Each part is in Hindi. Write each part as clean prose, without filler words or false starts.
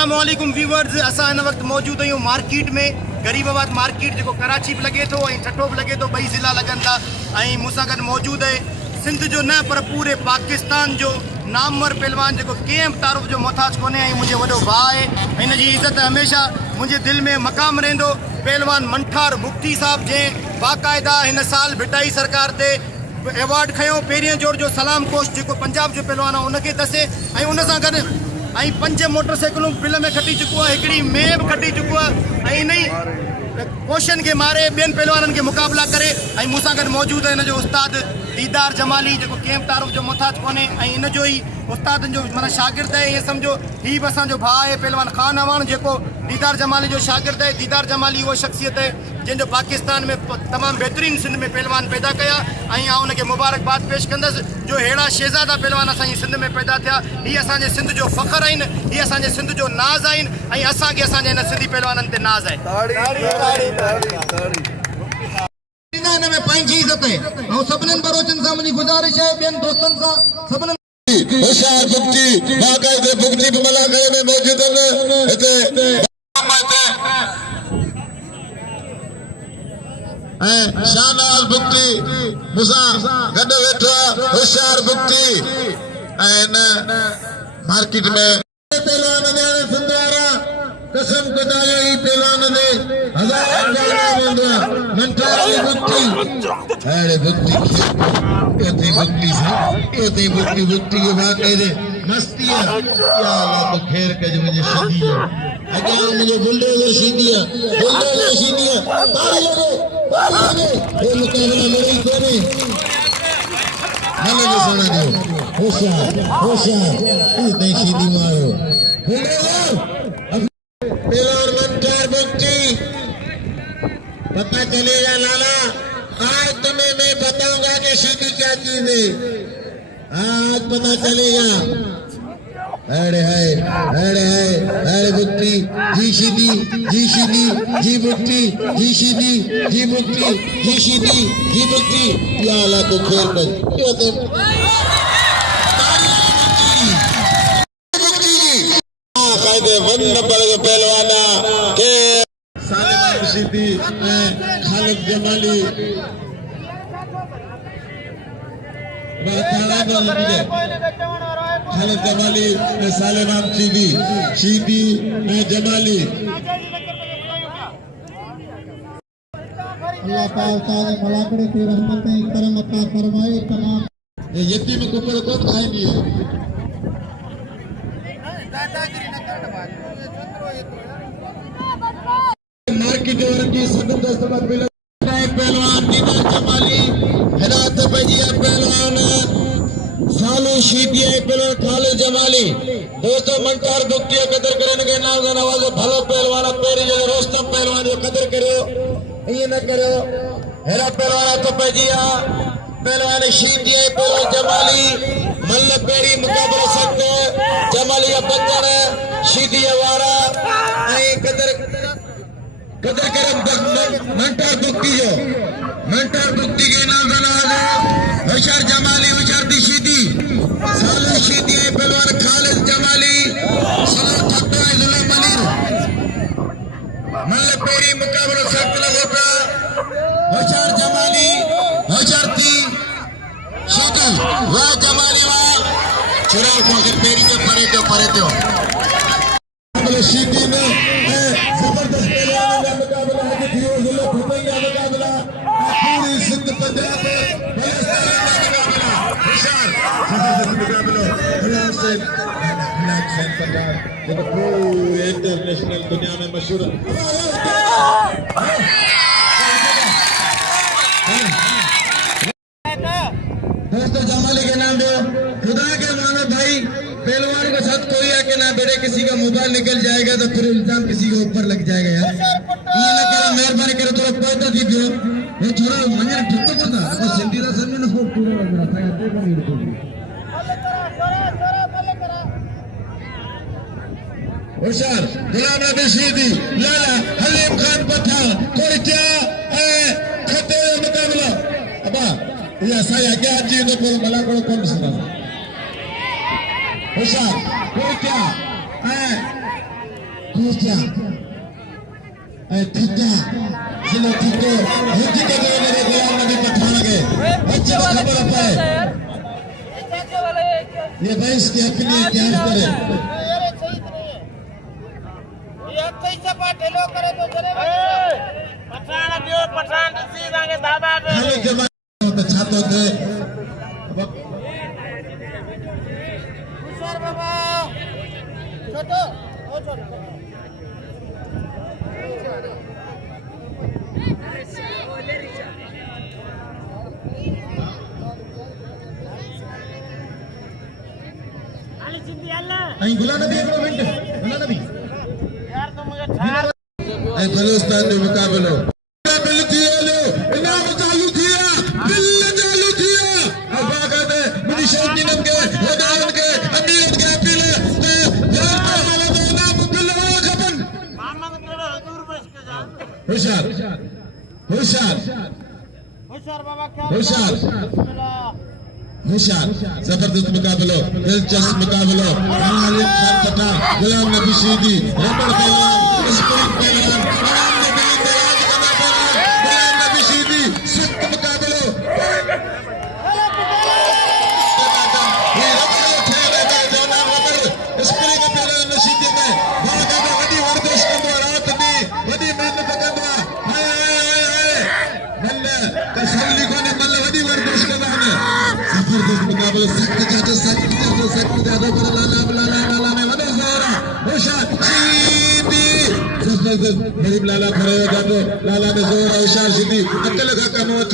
अस्सलाम वालेकुम व्यूअर्स। असां हिन वक्त मौजूद आहियूं मार्केट में, गरीबाबाद मार्केट जो कराची भी लगे तो ठठो भी लगे तो, बई ज़िला लगन था। मूसां गॾु मौजूद है सिंध जो न पर पूरे पाकिस्तान जो नामवर पहलवान जो कंहिं तारुफ जो मोहताज कोन्हे, मुझे वो भाउ है। इन जी इज़्ज़त हमेशा मुझे दिल में मक़ाम रहंदो। पहलवान मंठार मुफ्ती साहब जैं बाकायदा इन साल भिटाई सरकार ते एवॉर्ड खयो, पहिरियों जोड़ जो सलाम कोश जो पंजाब जो पहलवान है उनके दसे, उन सां गॾु 5 मोटरसाइकिलों बिल में खटी चुको है, हिकिड़ी में भी खटी चुको है। इन क्वेश्चन के मारे बेन पहलवानन के मुकाबला करे। मूसां गॾु मौजूद है इन जो उस्ताद दीदार जमाली जो कैंप तारुफ जो मोहताज कोन्हे, इन जो ही उस्ताद जो माना शागिर्द है। ये समझो ही भी असांजो भाउ है पहलवान खान अवान जो दीदार जमाली जो शागिर्द है। दीदार जमाली वो शख्सियत है जिन पाकिस्तान में तमाम बेहतरीन सिंध में पहलवान पैदा किया। उनके मुबारकबाद पेश कंदस जो हेड़ा शहजादा पहलवान असांजी सिंध में पैदा थे। ये असांजे सिंध जो फ़ख्र आहिनि, ये असांजे सिंध जो नाज़ आहिनि, असांखे असांजे इन सिंधी पहलवाननि ते नाज़ आहे। में पंहिंजी इज़त है और सभिनीनि बरोचनि सां मुंहिंजी गुज़ारिश है, ॿियनि दोस्तनि सां सभिनीनि होशियार बुक्ती बाकायदे बुक्ती भी मलाकरे में मौजूद है। हिते शाहनाज बुक्ती मुसा गड वेठो होशियार बुक्ती मार्केट में पहलवान ने सुंदरा कसम कदायो ही पहलवान ने हजार मंठारी बुक्ती अरे बुक्ती ये बुक्ती के बाकायदे मस्ती है। या अल्लाह तो खैर के जो मुझे सीधी है अगर मुझे बुलडोजर सीधी है ताली लगे ये मुकाबला मेरे ही कोने मैंने भी सुना दो होशियार तू नहीं सीधी मारो बुलडोजर पहलवान मंठार बुक्ती। पता चलेगा लाला, आज तुम्हें मैं बताऊंगा कि सीधी क्या चीज है, आज पता चलेगा। अरे बुक्ती जी सीधी जी बुक्ती जी सीधी जी बुक्ती जी सीधी जी बुक्ती। या अल्लाह तो खैर कर कायदे वन नंबर के पहलवाना के सालिम सीधी खालिद जमाली खालिद जमाली सालिम सीधी जमाली। अल्लाह ताला मलाकड़े की रहमतें करम अता फरमाए। तमाम ये यतीम कुकर को खाएंगे मार्केट की जबरदस्त पहलवान दीदार जमाली हिदायत पजिया पहलवान सालू शीदी पहलवान खालिद जमाली दोस्तों मंठार बुक्ती कदर करने के नाम का नवाज भलो पहलवान पेरी जो रोस्तम पहलवान जो कदर करो ये न करो हेरा पहलवान तो पजिया पहलवान शीदी पहलवान जमाली मल्ल पेरी मुकाबला सकते जमाली बंदर शीदी वारा कदर करम मंठार बुक्ती के नाम का नाम होशियार जमाली होशियार दी शीदी सालू शीदी पहलवान खालिद जमाली सलार थक्का जुला मलिर मल्ल पेरी मुकाबला सख्त लगेगा। होशियार जमाली होशियार दी शीदी वाह जमाली वाह चुराव को के पेरी के परे तो शीदी में जबरदस्त पहलवान का मुकाबला है कि जिला खुपैया मुकाबला पूरी सिंध पंजाब बलूचिस्तान का मुकाबला होशियार जबरदस्त मुकाबला हुसैन पंजाब जो पूरे इंटरनेशनल दुनिया में मशहूर दोस्तों जमाली के नाम दो खुदा के मानो भाई पहलवान के साथ कोई आके ना बेटे किसी का मोबाइल निकल जाएगा तो फिर इल्जाम किसी के ऊपर लग जाएगा यार। ये ना करो मेहरबानी करो थोड़ा पैदा दीजिए ये थोड़ा मंजर ठुक को ना और सिंधी दा समझ ना हो पूरा लग रहा था यार देखो नहीं देखो होशियार गुलाम नबी शीदी लाला हलीम खान पठान कोरिचा खते मुकाबला अबा ये saya क्या चीज को मला को कौन सुना होशियार कोई क्या पूजा ठिका जिले ठिके हिंदी के गए मेरे गुलाम नबी पठान के अच्छे को खबर पाए ये भाई इसकी अपनी क्या करे ये अच्छे से पाठेलो करे तो चलेगा पठान दियो पठान सीधा के दादा पे खाली के बाद छातो थे सर बाबा छोटो ओ छोटो नहीं गुलाम नबी एक मिनट गुलाम नबी यार तुम मुझे ठार ए बलूचिस्तान में मुकाबलो बिल दिया लो इनाम चालू किया बिल चालू किया अब बात है मुझे शौकी नम के हदान के अमीरत के अपील है यार वाला तो इनाम बिल वाला खपन मोहम्मद थोड़ा दूर बच के जा होशियार होशियार होशियार बाबा क्या होशियार बिस्मिल्लाह होशियार जबरदस्त मुकाबलो दिलचस्प मुकाबलो खालिद खान पठान गुलाम नबी शीदी रबड़ पहलवान स्प्रिंट पहलवान गुलाम नबी इंदराज कमा पहलवान गुलाम नबी शीदी सख्त मुकाबलो ये रबड़ खेले का जवान रबड़ स्प्रिंट पहलवान नशीदी में भागा में वडी वर्दश कंदो रात दी वडी मेहनत कंदो हाय हाय हाय मल्ल कसली कोने मल्ल वडी वर्दश कंदो जबरदस्त मुकाबला सख्त ज्यादा पर लाला में वडे जोरा होशियार शीदी जबरदस्त गरीब लाला खड़े हो जातो लाला में जोर होशियार शीदी अकल का कमोठ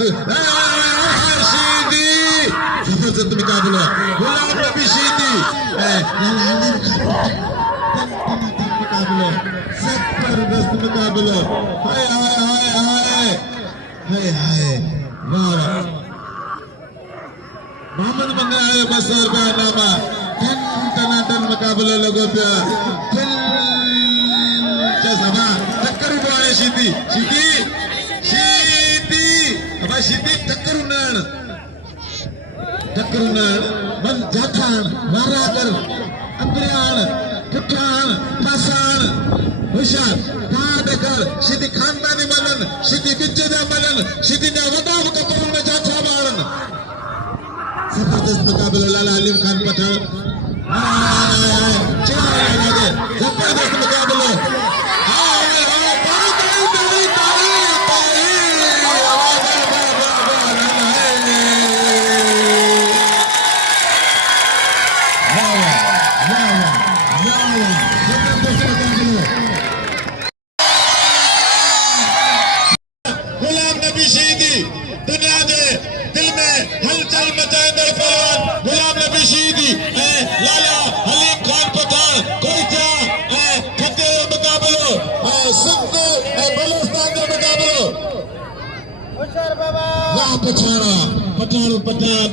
शीदी जबरदस्त मुकाबला गुलाम नबी शीदी मुकाबला जबरदस्त मुकाबला हाय हाय हाय हाय हाय हाय वाह मोहम्मद मंगराए बस रुपया नामा टन मुकाबला लोगों पे सभा टक्कर उड़ाने शीदी शीदी शीदी अब शीदी टक्कर उन्नण मन जाठान वाराकर अंदरियान पुठान पासान होशियार काडकर शीदी खानदानी मलन शीदी बिज्जदा मलन शीदी ने वदाव कपरों में जाठा मारन जबरदस्त मुकाबला लाला अलीम खान पठान जबरदस्त मुकाबला गुलाम नबी शहीदी दुनिया के दिल में हलचल मचाए पहलवान गुलाम नबी शहीदी लाला हलीम खान पठान कोई क्या खत्ते मुकाबलो सिंध बलूचिस्तान के मुकाबलो होशियार बाबा वहाँ पठाना पठान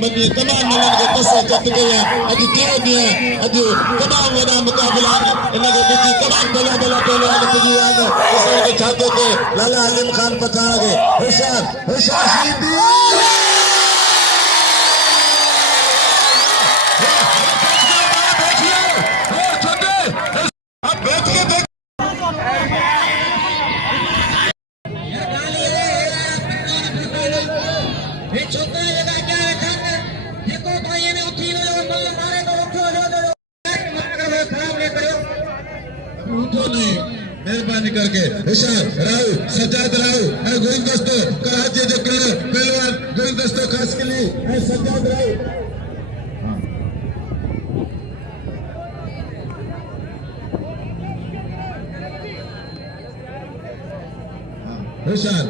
बनी तमाम मिलन के तस्सा चट गया अजी क्यों दिया अजी तमाम वड़ा मुकाबला इनके बीच तमाम बला पहलवान पुजी आगे इसके के छाते के लाला हलीम खान पठान के होशियार होशियार शहीदी मेहरबानी करके होशियार राहु सजाद राहु गोविंद दोस्तों कराची जो पहलवान गोविंद दोस्तों खास के लिए सजाद राहु होशियार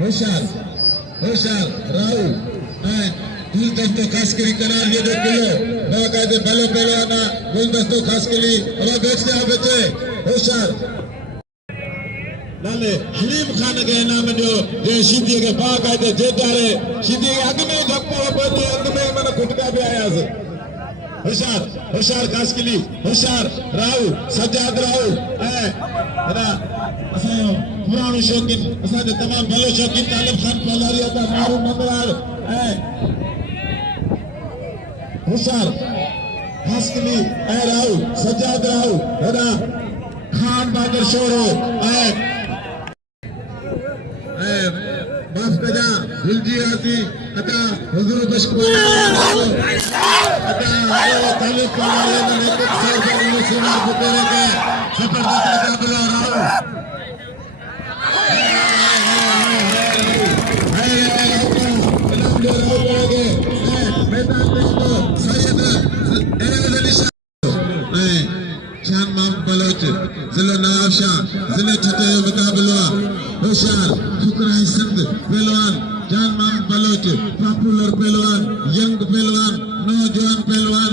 होशियार होशियार राहु गोविंद दोस्तों खास के लिए करार ये जो किलो बाकायदे भले पहलवाना गोविंद दोस्तों खास के लिए और बेचते हैं बच्चे होशियार लाले हलीम खान के नाम जो शीदी के बाकायदे जेदारे शीदी के अग में धक्को बने अग में मन खुटका भी आया से होशियार होशियार खास के लिए होशियार राहु सजाद राहु है ना असां पुरानो शौकीन असां जो तमाम भलो शौकीन तालिब खान पलारिया का मारू मंगलाल है होशियार खास के लिए राहु सजाद राहु है ना खान बहादुर शोरो माफ कजा दिलजी आती अता हुजूर बशकुर अता तालीब वाले ने नेतृत्व सरकार मुस्लिम बुकेरे के जबरदस्त मुकाबला रहा शान मोहम्मद बलोच जिला नवाबशाह जिले छठे मुकाबला होशियार फुकराई सिंध पहलवान जान मोहम्मद बलोच पॉपुलर पहलवान यंग पहलवान नौजवान पहलवान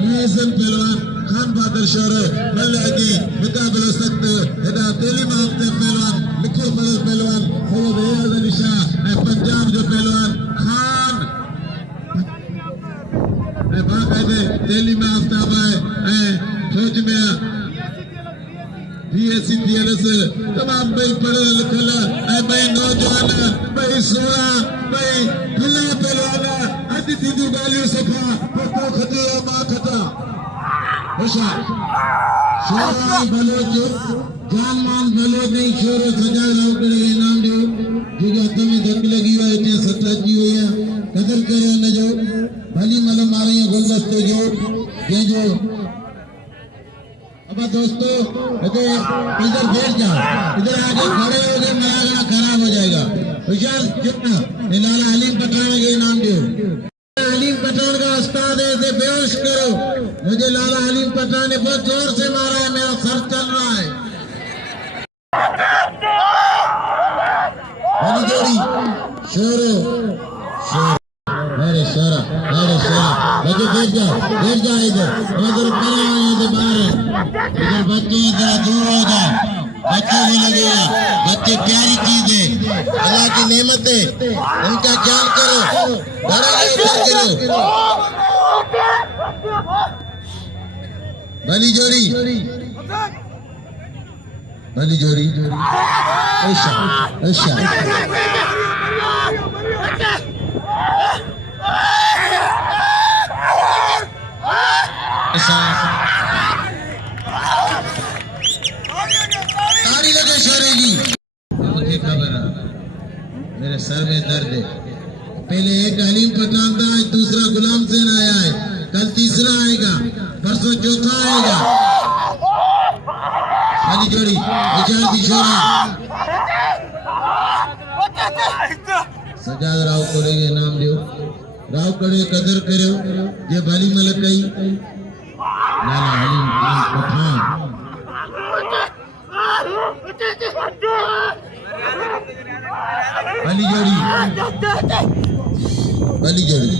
रेजन पहलवान खान बहादुर शोरो बल्लेगी मुकाबला सख्त हेदा तेलीम हफ्ते पहलवान लिखो मदद पहलवान सैयद रियाज अली शाह पंजाब जो पहलवान खान बाकायदे तेलीम आफ्ताब है फौज में बीएससी टीएलएस तमाम भाई पढ़े लिखे भाई नौजवान भाई सोना भाई खुला पहलवान अति दीदी गाली सफा पक्को खते मां खता होशियार शोरा बलोच जान मान बलोच नहीं शोरो सजा रावकड़े इनाम दियो जो तमें धक लगी हुआ इतने सताजी हुई है कदर करे न जो भली मतलब मारे गुलदस्ते जो अब दोस्तों इधर बैठ जाओ इधर आगे खड़े हो गए मेरा खराब हो जाएगा होशियार कितना लाला हलीम पठान के इनाम दो हलीम पठान का उस्ताद है इसे बेहोश करो मुझे लाला हलीम पठान ने बहुत जोर से मारा है मेरा सर चल रहा है जोड़ी शोरो शोर अरे शोरा बच्चे बैठ जाओ इधर इधर बाहर इधर बच्चे इधर दूर हो जाओ बच्चों को लगेगा बच्चे प्यारी चीज है अल्लाह की नेमत है उनका ख्याल करो करो भली जोड़ी अच्छा तारी लगे शोरे की मुझे खबर है मेरे सर में दर्द है पहले एक हलीम पठान था आज दूसरा गुलाम सेन आया है कल तीसरा आएगा परसों चौथा आएगा वाली जोड़ी विचार दी शोरा सजाद राव करेगे नाम दियो राव करे कदर करो जे भली मलकई लाला हलीम पठान भली जोड़ी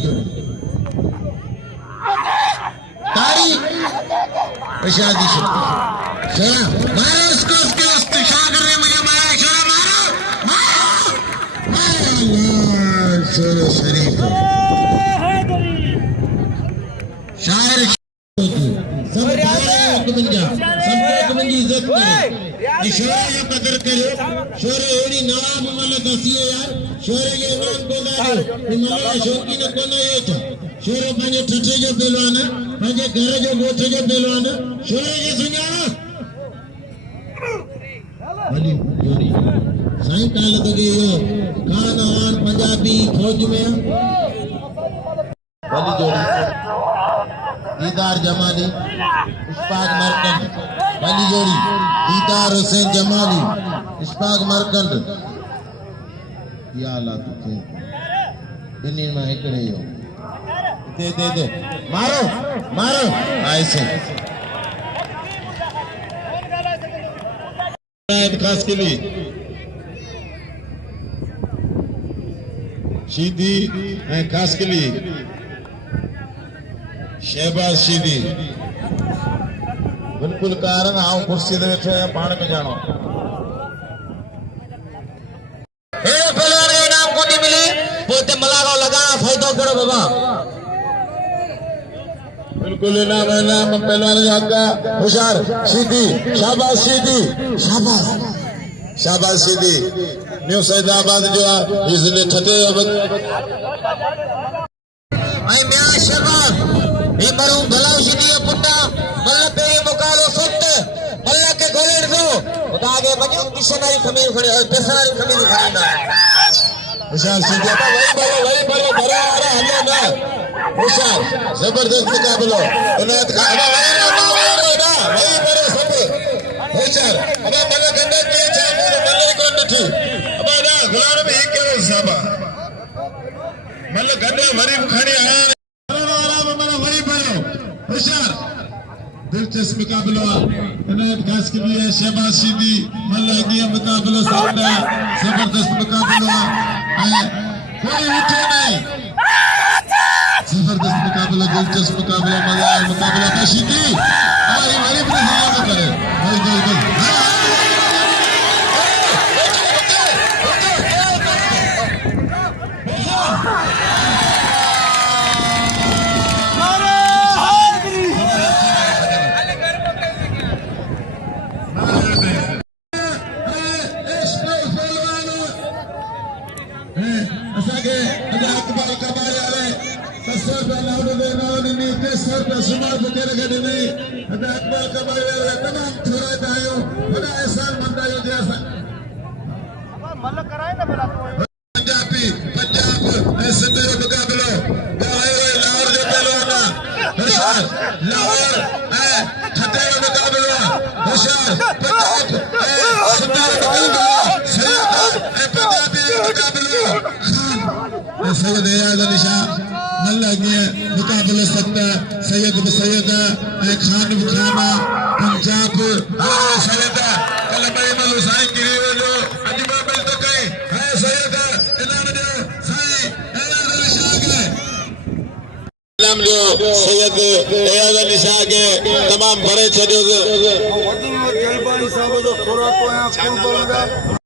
तारी शादी शोरा मारो उसको उसके इस्तिशाह कर रहे मुझे मारो शोरा मारो शोरो शरीफ शायर सबको इज्जत करे शोरे जो कदर करो शोरे एड़ी नवाब मल दसियो यार शोरे के इमाम को दादो मल्ला शौकी ने कोना ये था शोरे पंजे ठठे जो पहलवान पंजे घर जो गोठे जो पहलवान शोरे के सुना भली जोड़ी साईं काल तो गयो खान और पंजाबी फौज में भली जोड़ी दीदार जमाली इश्फाक मरकंद भली जोड़ी दीदार हुसैन जमाली इश्फाक मरकंद या अल्लाह तुझे बिन्नी में हिकड़े हो दे मारो ऐसे खास के लिए शीदी खास के लिए शहबाज शीदी बिल्कुल कारण आओ कुर्सी दे बैठे पान में जानो पहलवान के इनाम को नहीं मिली पोते मलागो लगाना फायदा करो बाबा बिल्कुल इनाम पहलवान का होशियार शीदी शाबाश शीदी शाबाश शीदी न्यू सैदाबाद जो इसने छठे आई मैं शहबाज ये मरूं भला शीदी पुट्टा मल्ला पेरी मुकालो सुत मल्ला के गोले वारी खमीर खड़े पैसा वाली खमीर खाना होशियार सीधी वही बोलो भरा आ रहा हल्ला ना होशियार जबरदस्त मुकाबला इनायत खान वही बड़े सब होशियार अब मल्ल गंदा के चाहे मल्ल को नथी अब ना गुलाम में एक केड़ो हिसाब मल्ल गंदा वरी खड़ी आया आराम मल्ल वरी बड़ो होशियार दिलचस्प मुकाबला इनायत खास के लिए शहबाज सीधी मल्ल ये मुकाबला सामने जबरदस्त मुकाबला कोई उठे नहीं जबरदस्त मुकाबला दिलचस्प मुकाबला मजा आया मुकाबला मशीदी हमारी बड़ी प्रशंसा करे भाई पंजाबी पंजाब ऐसे मेरे मुकाबलो लाहौर जो पहलवाना होशियार लाहौर खतरे का मुकाबला होशियार पंजाब पंजाबी मुकाबला सैयद एयाज अली शाह मल्ला मुकाबला सकता सैयद खान खाना पंजाब सैयद कलमई मलुसाई की जो अजमा मिल तो कई है सैयद इन्होंने जो साई एयाज अली शाह के नाम जो सैयद एयाज अली शाह के तमाम भरे छो जो जलबानी साहब जो खोरा को